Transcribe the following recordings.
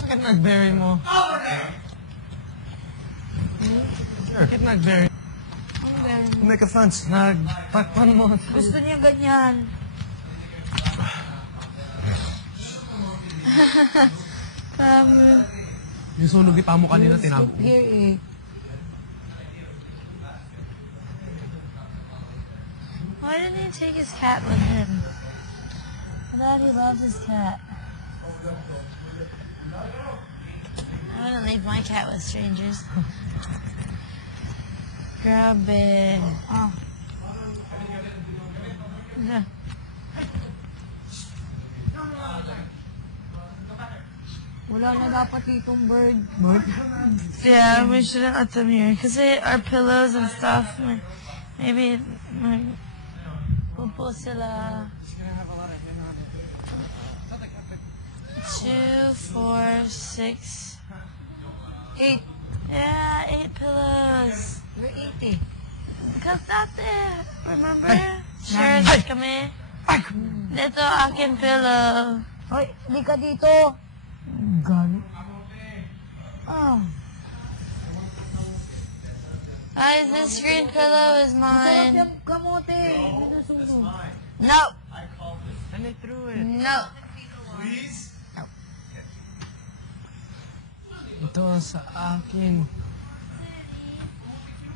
Bakit nag-bury mo? Bakit nag-bury? Ano bury mo? Make a fence. Nagtakpan mo. Gusto niya ganyan. Kami. Yung sunog ipa mo kanina, tinago. Skip here eh. Why didn't he take his cat with him? I thought he loved his cat. I wouldn't leave my cat with strangers. Grabe. Oh. Yeah. Wala na dapat ditong bird. Bird? Yeah, we shouldn't let them here. Because our pillows and stuff, maybe, pupo sila. 2, 4, 6, 8. Yeah, 8 pillows. We're 80. Because dati, remember? Shares kami. Dito, akin pillow. Hoy, di ka dito. Galit. Oh. Guys, this green pillow is mine. Sarap yung kamote. Nasunog. No. And they threw it. No. Please? Ito sa akin.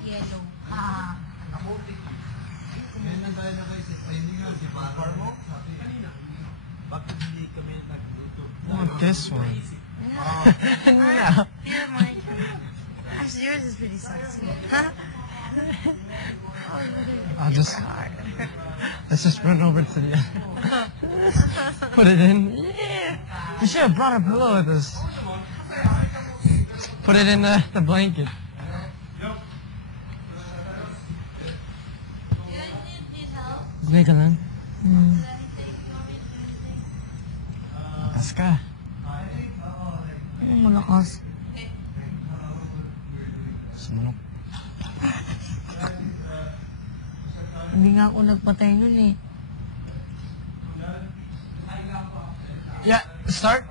Yellow. Ah. Ngayon lang tayo nakaisip. Ay, hindi nga, si Parmar mo? Kanina. Bakit hindi kami nagluto? I want this one. No. You're mine. Actually, yours is pretty sexy. Huh? Let's just run over to the put it in. Yeah. You should have brought a pillow with us. Put it in the blanket. Wait ka lang. Lakas ka. Malakas. Sumunok. Hindi nga ako nagpatay nun eh. Yeah, start.